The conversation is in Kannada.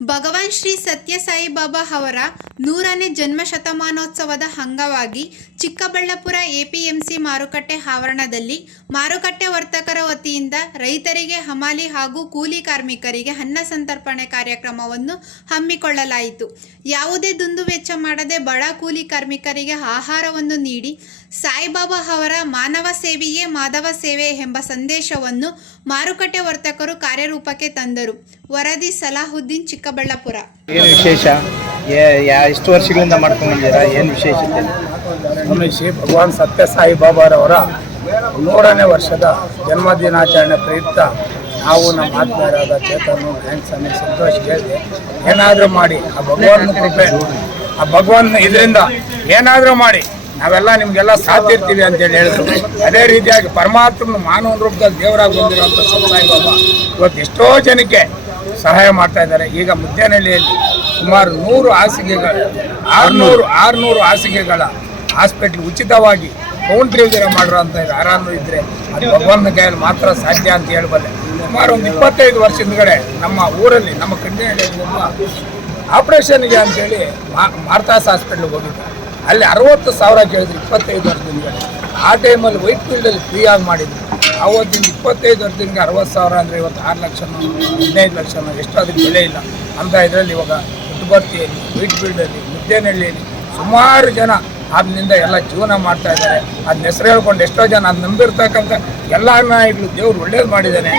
ಭಗವಾನ್ ಶ್ರೀ ಸತ್ಯ ಸಾಯಿಬಾಬಾ ಅವರ 100ನೇ ಜನ್ಮ ಶತಮಾನೋತ್ಸವದ ಅಂಗವಾಗಿ ಚಿಕ್ಕಬಳ್ಳಾಪುರ ಎಪಿಎಂಸಿ ಮಾರುಕಟ್ಟೆ ಆವರಣದಲ್ಲಿ ಮಾರುಕಟ್ಟೆ ವರ್ತಕರ ವತಿಯಿಂದ ರೈತರಿಗೆ, ಹಮಾಲಿ ಹಾಗೂ ಕೂಲಿ ಕಾರ್ಮಿಕರಿಗೆ ಅನ್ನ ಸಂತರ್ಪಣೆ ಕಾರ್ಯಕ್ರಮವನ್ನು ಹಮ್ಮಿಕೊಳ್ಳಲಾಯಿತು. ಯಾವುದೇ ದುಂದುವೆಚ್ಚ ಮಾಡದೆ ಬಡ ಕೂಲಿ ಕಾರ್ಮಿಕರಿಗೆ ಆಹಾರವನ್ನು ನೀಡಿ ಸಾಯಿಬಾಬಾ ಅವರ ಮಾನವ ಸೇವೆಯೇ ಮಾಧವ ಸೇವೆ ಎಂಬ ಸಂದೇಶವನ್ನು ಮಾರುಕಟ್ಟೆ ವರ್ತಕರು ಕಾರ್ಯರೂಪಕ್ಕೆ ತಂದರು. ವರದಿ ಸಲಾಹುದ್ದೀನ್, ಚಿಕ್ಕಬಳ್ಳಾಪುರ. ಏನು ವಿಶೇಷ? ಎಷ್ಟು ವರ್ಷಗಳಿಂದ ಮಾಡ್ಕೊಂಡಿದ್ದೀರಾ? ಏನು ವಿಶೇಷತೆ? ಶ್ರೀ ಭಗವಾನ್ ಸತ್ಯ ಸಾಯಿಬಾಬಾರವರ 100ನೇ ವರ್ಷದ ಜನ್ಮದಿನಾಚರಣೆ ಪ್ರಯುಕ್ತ ನಾವು ನಮ್ಮ ಆತ್ಮೀಯರಾದ ಚೇತನು, ಸ್ವಾಮಿ, ಸಂತೋಷ್ ಹೇಳಿದೆ ಏನಾದರೂ ಮಾಡಿ ಆ ಭಗವಾನ್ ಕೃಪೆ, ಆ ಭಗವಾನ್ ಇದರಿಂದ ಏನಾದರೂ ಮಾಡಿ ನಾವೆಲ್ಲ ನಿಮಗೆಲ್ಲ ಸಾಥ್ ಇರ್ತೀವಿ ಅಂತೇಳಿ ಹೇಳಿದ್ರು. ಅದೇ ರೀತಿಯಾಗಿ ಪರಮಾತ್ಮನ ಮಾನವ ರೂಪದಲ್ಲಿ ದೇವರಾಗಿ ಬಂದಿರುವಂಥ ಸಾಯಿಬಾಬಾ ಇವತ್ತು ಎಷ್ಟೋ ಜನಕ್ಕೆ ಸಹಾಯ ಮಾಡ್ತಾ ಇದ್ದಾರೆ. ಈಗ ಮುದ್ದೇನಹಳ್ಳಿಯಲ್ಲಿ ಸುಮಾರು 100 ಹಾಸಿಗೆಗಳು, 600 ಹಾಸಿಗೆಗಳ ಹಾಸ್ಪಿಟ್ಲ್ ಉಚಿತವಾಗಿ ಕೌಂಟ್ರಿಲ್ದಿರ ಮಾಡಿರೋಂಥ ಯಾರನ್ನು ಇದ್ದರೆ ಅದು ಭಗವಂತನ ಕೈಯಲ್ಲಿ ಮಾತ್ರ ಸಾಧ್ಯ ಅಂತ ಹೇಳಬಲ್ಲೆ. ಸುಮಾರು ಒಂದು 25 ವರ್ಷ ಹಿಂದ್ಗಡೆ ನಮ್ಮ ಊರಲ್ಲಿ, ನಮ್ಮ ಕಣ್ಣಿನಹಳ್ಳಿಯಲ್ಲಿ ಒಬ್ಬ ಆಪ್ರೇಷನ್ಗೆ ಅಂತೇಳಿ ಮಾರ್ತಾಸ್ ಹಾಸ್ಪಿಟ್ಲಿಗೆ ಹೋಗಿದ್ದೆ. ಅಲ್ಲಿ 60,000 ಕೇಳಿದ್ರು 25 ವರ್ಷದಿಂದ. ಆ ಟೈಮಲ್ಲಿ ವೈಟ್ ಫೀಲ್ಡಲ್ಲಿ ಫ್ರೀಯಾಗಿ ಮಾಡಿದ್ರು. ಆವತ್ತಿಂದ 25 ವರ್ಷದಿಂದ 60,000 ಅಂದರೆ ಇವತ್ತು 6 ಲಕ್ಷನೋ 15 ಲಕ್ಷನೋ ಎಷ್ಟು ಅದಕ್ಕೆ ಬೆಲೆ ಇಲ್ಲ ಅಂತ. ಇದರಲ್ಲಿ ಇವಾಗ ಪುಟ್ಟಬರ್ತಿಯಲ್ಲಿ, ವೈಟ್ ಫೀಲ್ಡಲ್ಲಿ, ಮುದ್ದೇನಹಳ್ಳಿಯಲ್ಲಿ ಸುಮಾರು ಜನ ಅದರಿಂದ ಎಲ್ಲ ಜೀವನ ಮಾಡ್ತಾ ಇದ್ದಾರೆ. ಅದನ್ನ ಹೆಸರು ಹೇಳ್ಕೊಂಡು ಎಷ್ಟೋ ಜನ ಅದು ನಂಬಿರ್ತಕ್ಕಂಥ ಎಲ್ಲ ನಾಯಿಗಳು ದೇವ್ರು ಒಳ್ಳೇದು ಮಾಡಿದ್ದಾನೆ.